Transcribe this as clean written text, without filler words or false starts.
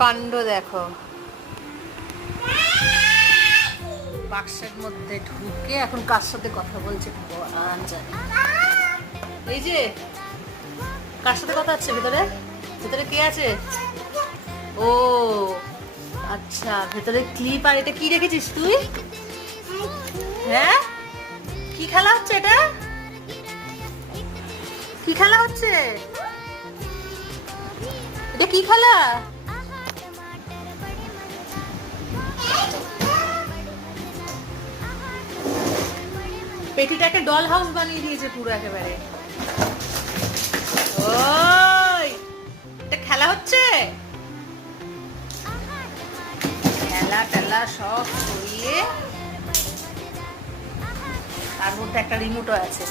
কাণ্ড দেখো, বাক্সের মধ্যে ঢুকে এখন কার সাথে কথা বলছে ভগবান জানে। এই যে কার সাথে কথা হচ্ছে ভেতরে? ভেতরে কে আছে? ও আচ্ছা, ভেতরে ক্লিপ। আর এটা কি রেখেছিস তুই? হ্যাঁ, কি খেলা হচ্ছে এটা? কি খেলা হচ্ছে এটা? কি খেলা? পেটিটাকে ডল হাউস বানিয়ে দিয়েছে পুরো একেবারে। ওই এটা খেলা হচ্ছে, খেলা টেলা সব সরিয়ে তার মধ্যে একটা রিমোটও আছে।